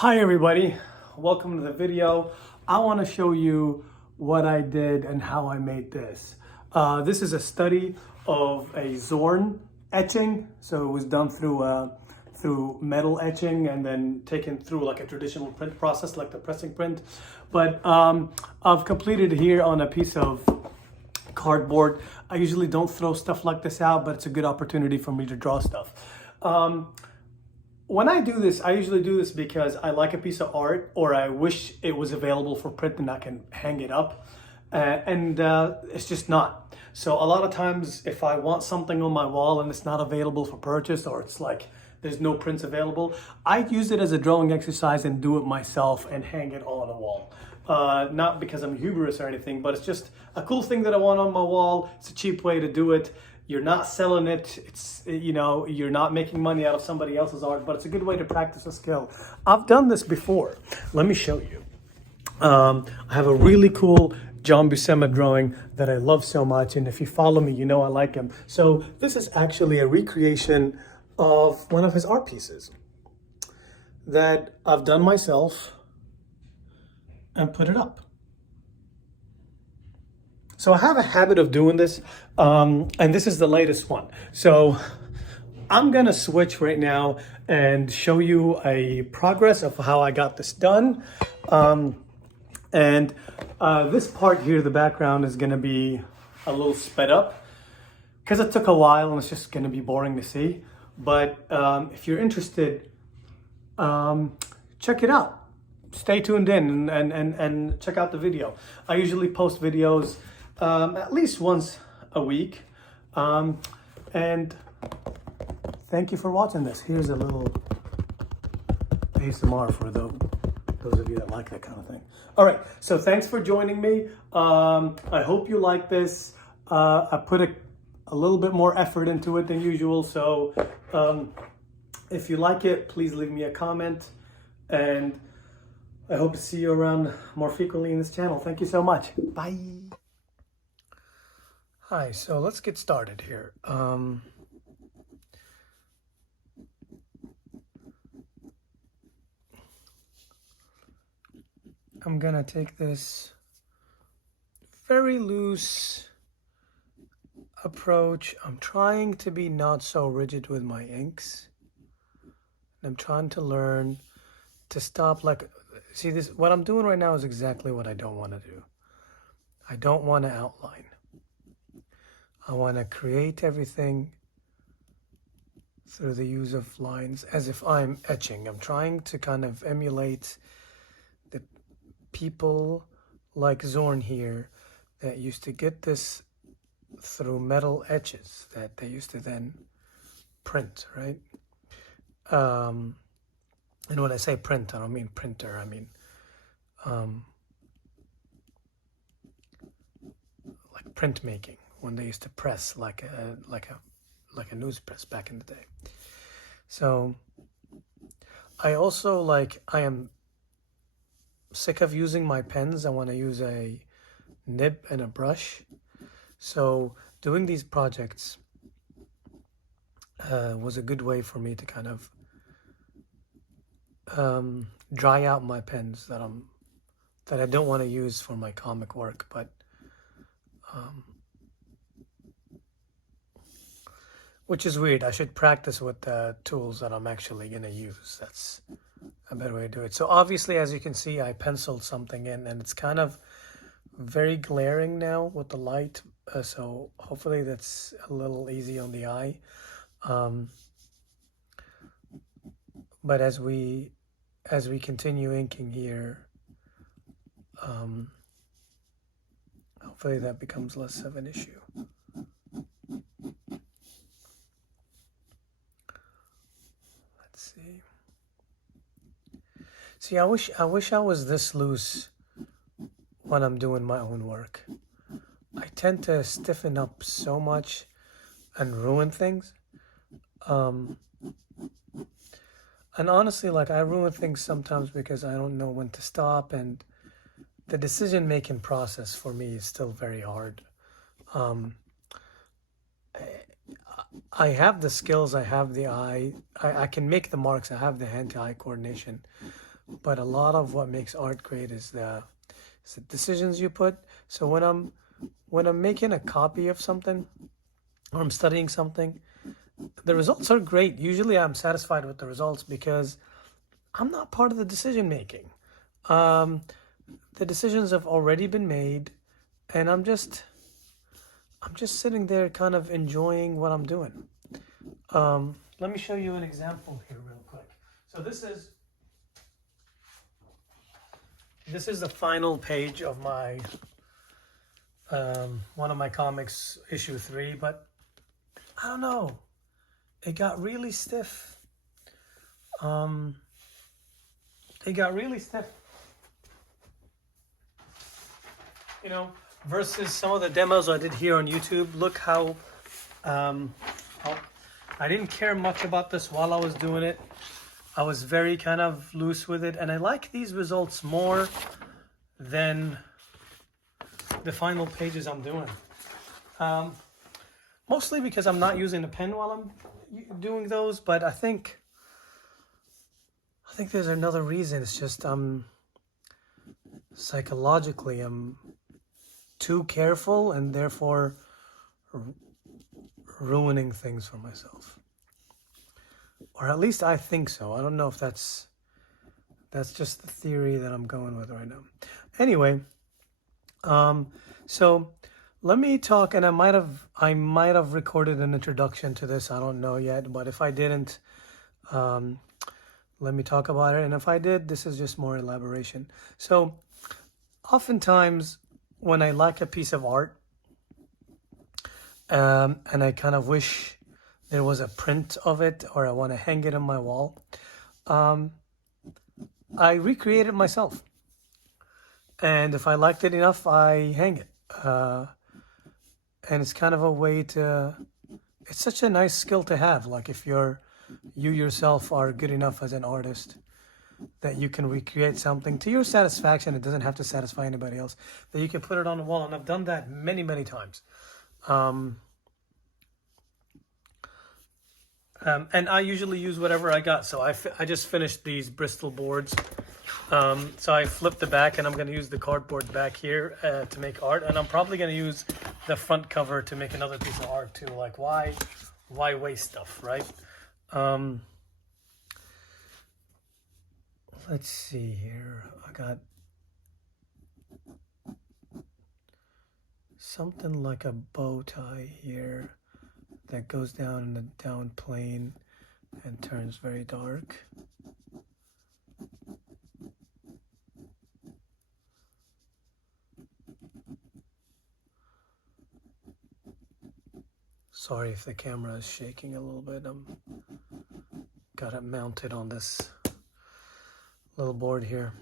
Hi everybody, welcome to the video. I want to show you what I did and how I made this. This is a study of a Zorn etching. So it was done through metal etching and then taken through like a traditional print process like the pressing print. But I've completed it here on a piece of cardboard. I usually don't throw stuff like this out, but it's a good opportunity for me to draw stuff. When I do this, I usually do this because I like a piece of art or I wish it was available for print and I can hang it up. It's just not. So a lot of times if I want something on my wall and it's not available for purchase, or it's like there's no prints available, I use it as a drawing exercise and do it myself and hang it all on a wall. Not because I'm hubris or anything, but it's just a cool thing that I want on my wall. It's a cheap way to do it. You're not selling it. It's, you know, you're not making money out of somebody else's art, but it's a good way to practice a skill. I've done this before. Let me show you. I have a really cool John Buscema drawing that I love so much. And if you follow me, you know I like him. So this is actually a recreation of one of his art pieces that I've done myself and put it up. So I have a habit of doing this, and this is the latest one. So I'm gonna switch right now and show you a progress of how I got this done. This part here, the background, is gonna be a little sped up because it took a while and it's just gonna be boring to see. But if you're interested, check it out. Stay tuned in and check out the video. I usually post videos at least once a week. And thank you for watching this. Here's a little ASMR for those of you that like that kind of thing. All right, so thanks for joining me. I hope you like this. I put a little bit more effort into it than usual. So if you like it, please leave me a comment. And I hope to see you around more frequently in this channel. Thank you so much. Bye. Hi, so let's get started here. I'm gonna take this very loose approach. I'm trying to be not so rigid with my inks. I'm trying to learn to stop, like, see this, what I'm doing right now is exactly what I don't want to do. I don't want to outline. I want to create everything through the use of lines as if I'm etching. I'm trying to kind of emulate the people like Zorn here that used to get this through metal etches that they used to then print, right? And when I say print, I don't mean printer. I mean like printmaking, when they used to press like a news press back in the day. So I also I am sick of using my pens. I want to use a nib and a brush. So doing these projects was a good way for me to kind of dry out my pens that I don't want to use for my comic work, but which is weird. I should practice with the tools that I'm actually going to use. That's a better way to do it. So obviously, as you can see, I penciled something in, and it's kind of very glaring now with the light. So hopefully that's a little easy on the eye. But as we continue inking here, hopefully that becomes less of an issue. Let's see. See, I wish I was this loose when I'm doing my own work. I tend to stiffen up so much and ruin things. And honestly, I ruin things sometimes because I don't know when to stop, and the decision-making process for me is still very hard. I have the skills, I have the eye, I can make the marks, I have the hand-to-eye coordination, but a lot of what makes art great is the decisions you put. So when I'm making a copy of something or I'm studying something, the results are great. Usually I'm satisfied with the results because I'm not part of the decision making. Um, the decisions have already been made, and I'm just sitting there kind of enjoying what I'm doing. Let me show you an example here real quick. So this is the final page of my one of my comics, issue 3, but I don't know. It got really stiff. Um, it got really stiff. You know, versus some of the demos I did here on YouTube. Look how I didn't care much about this while I was doing it. I was very kind of loose with it, and I like these results more than the final pages I'm doing. Mostly because I'm not using a pen while I'm doing those, but I think there's another reason. It's just psychologically I'm too careful and therefore ruining things for myself. Or at least I think so. I don't know if that's just the theory that I'm going with right now. Anyway, so let me talk, and I might have recorded an introduction to this. I don't know yet, but if I didn't, let me talk about it. And if I did, this is just more elaboration. So oftentimes when I like a piece of art, and I kind of wish there was a print of it, or I want to hang it on my wall, I recreate it myself. And if I liked it enough, I hang it. And it's kind of a way it's such a nice skill to have. Like if you yourself are good enough as an artist that you can recreate something to your satisfaction, it doesn't have to satisfy anybody else, that you can put it on the wall. And I've done that many, many times. And I usually use whatever I got. So I just finished these Bristol boards. So I flipped the back, and I'm going to use the cardboard back here to make art. And I'm probably going to use the front cover to make another piece of art too. Like why waste stuff, right? Let's see here. I got something like a bow tie here that goes down in the down plane and turns very dark. Sorry if the camera is shaking a little bit. Got it mounted on this little board here.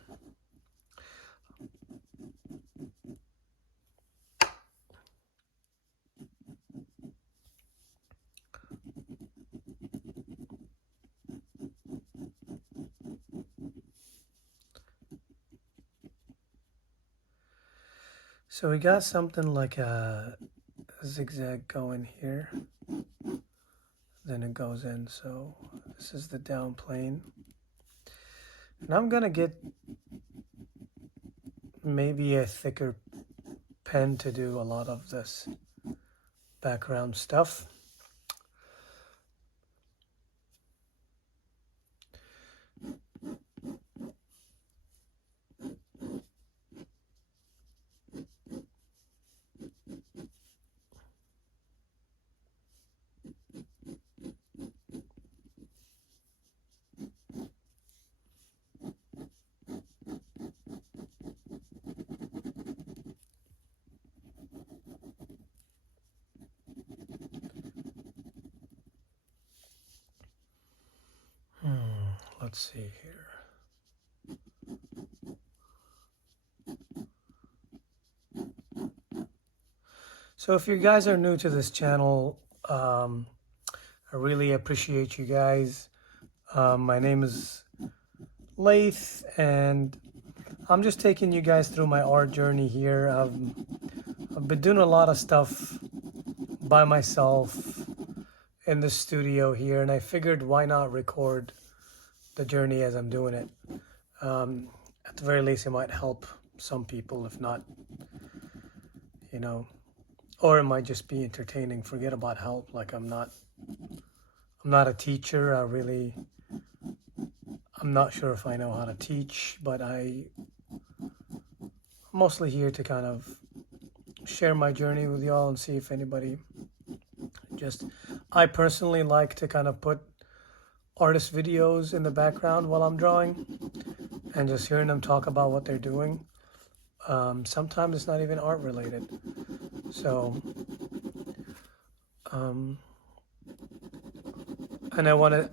So we got something like a zigzag going here, then it goes in. So this is the down plane, and I'm gonna get maybe a thicker pen to do a lot of this background stuff. Let's see here. So if you guys are new to this channel, I really appreciate you guys. My name is Laith, and I'm just taking you guys through my art journey here. I've been doing a lot of stuff by myself in the studio here, and I figured why not record the journey as I'm doing it. At the very least, it might help some people, if not, you know, or it might just be entertaining. Forget about help. Like I'm not a teacher. I'm not sure if I know how to teach, but I'm mostly here to kind of share my journey with y'all and see if anybody just, I personally like to kind of put artist videos in the background while I'm drawing and just hearing them talk about what they're doing. Sometimes it's not even art related. So, and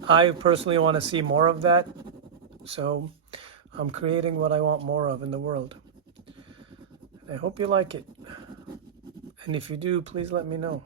I personally want to see more of that. So I'm creating what I want more of in the world. And I hope you like it. And if you do, please let me know.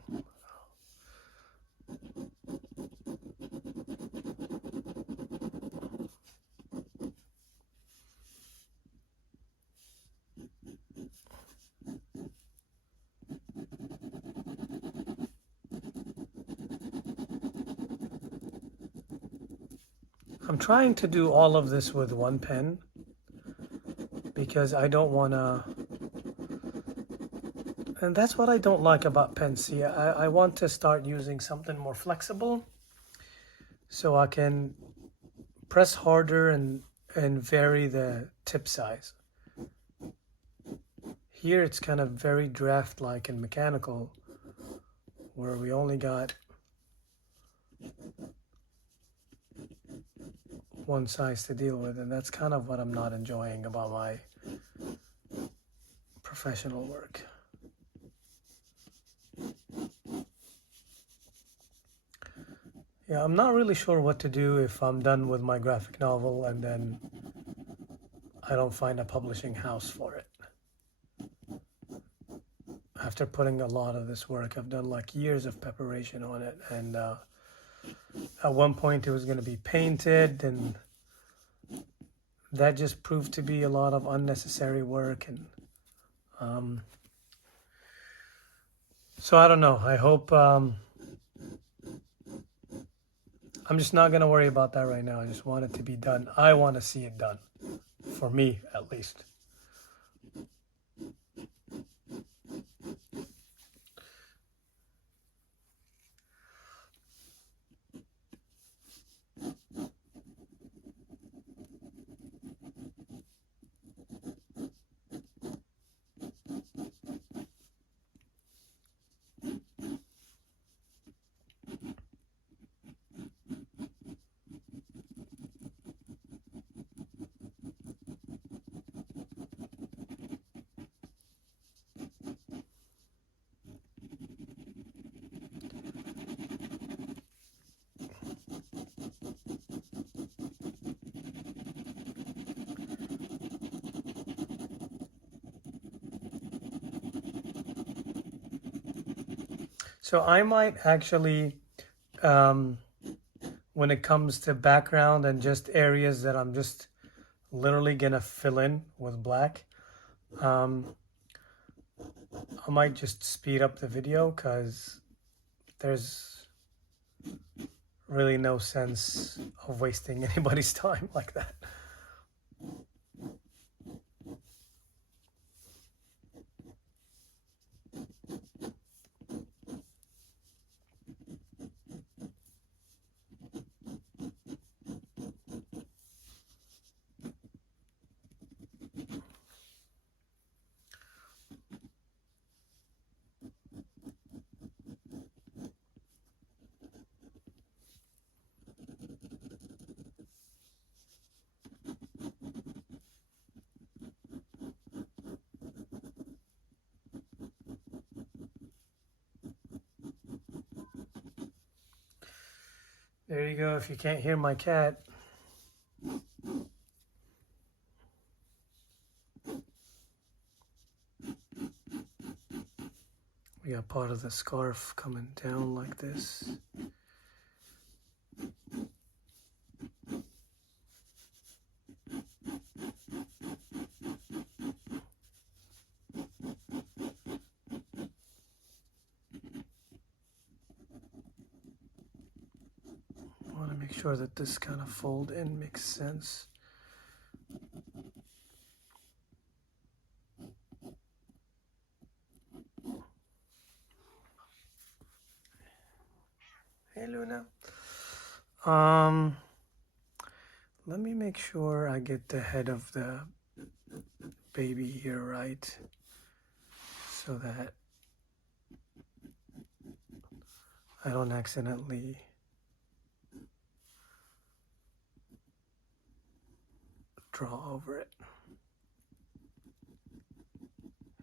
I'm trying to do all of this with one pen because I don't want to, and that's what I don't like about pens. See, I want to start using something more flexible so I can press harder and vary the tip size. Here it's kind of very draft-like and mechanical, where we only got one size to deal with, and that's kind of what I'm not enjoying about my professional work. Yeah, I'm not really sure what to do if I'm done with my graphic novel and then I don't find a publishing house for it. After putting a lot of this work, I've done like years of preparation on it, and at one point it was going to be painted, and that just proved to be a lot of unnecessary work. And so I don't know. I hope I'm just not going to worry about that right now. I just want it to be done. I want to see it done, for me at least. So I might actually, when it comes to background and just areas that I'm just literally gonna fill in with black, I might just speed up the video because there's really no sense of wasting anybody's time like that. There you go. If you can't hear my cat. We got part of the scarf coming down like this. I want to make sure that this kind of fold in makes sense. Hey, Luna. Let me make sure I get the head of the baby here right, so that I don't accidentally draw over it.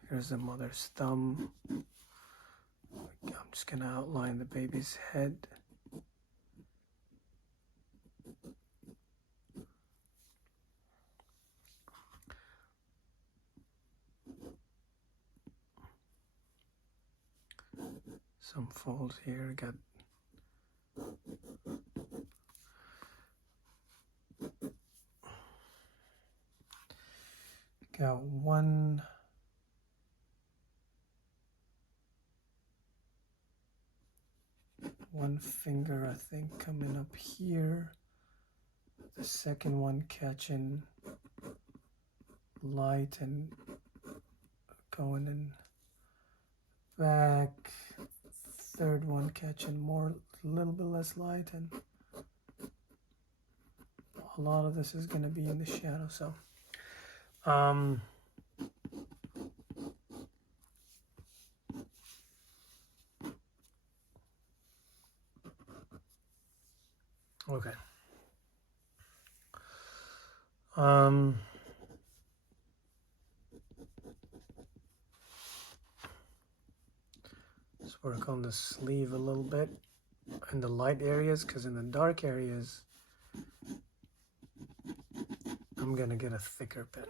Here's the mother's thumb. I'm just gonna outline the baby's head. Some folds here, got one finger, I think, coming up here. The second one catching light and going in back. Third one catching more, a little bit less light, and a lot of this is going to be in the shadow. So, okay. Let's work on the sleeve a little bit in the light areas, because in the dark areas, I'm gonna get a thicker pen.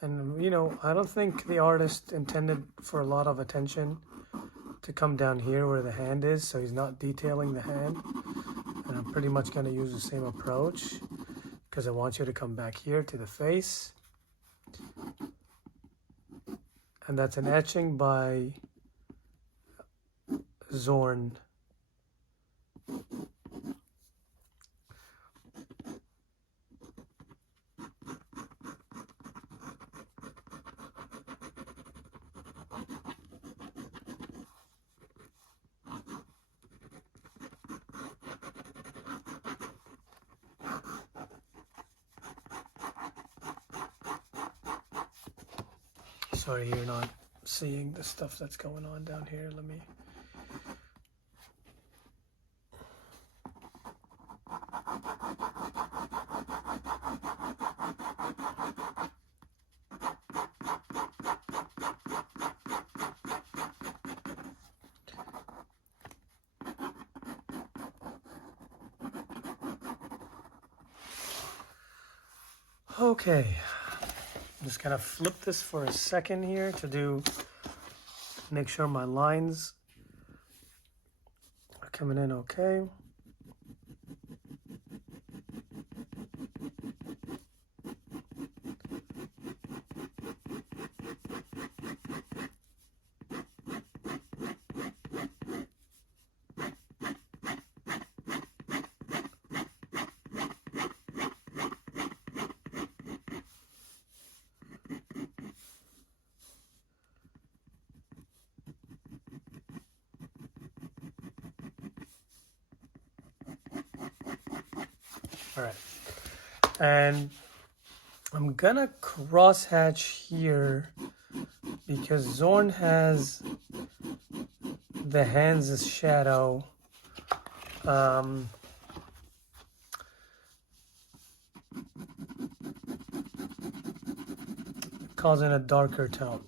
And, you know, I don't think the artist intended for a lot of attention to come down here where the hand is, so he's not detailing the hand. And I'm pretty much going to use the same approach, because I want you to come back here to the face. And that's an etching by Zorn. Sorry, you're not seeing the stuff that's going on down here. Let me... Okay, I'm just gonna flip this for a second here to make sure my lines are coming in okay. All right, and I'm gonna cross hatch here because Zorn has the hands as shadow. Causing a darker tone,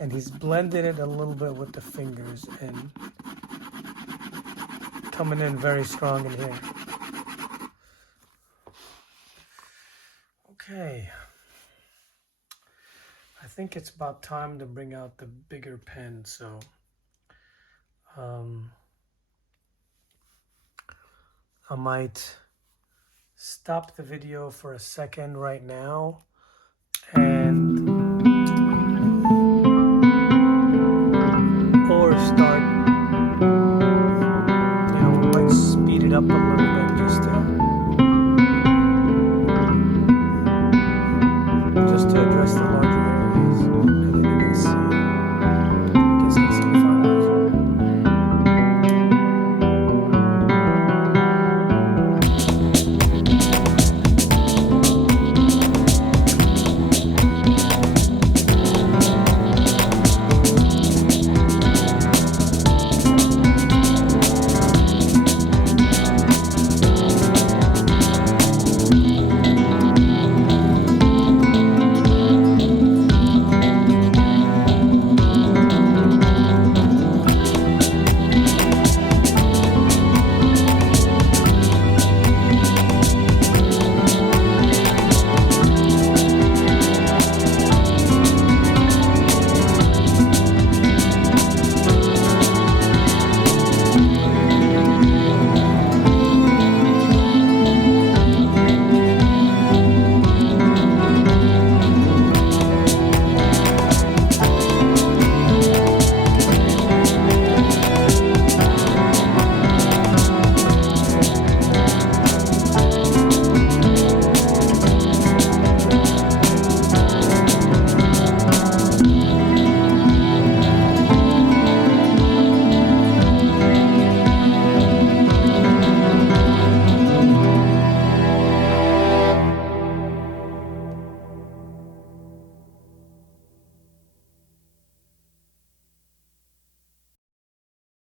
and he's blended it a little bit with the fingers and coming in very strong in here. Okay, I think it's about time to bring out the bigger pen, so I might stop the video for a second right now and or start, we might speed it up a little.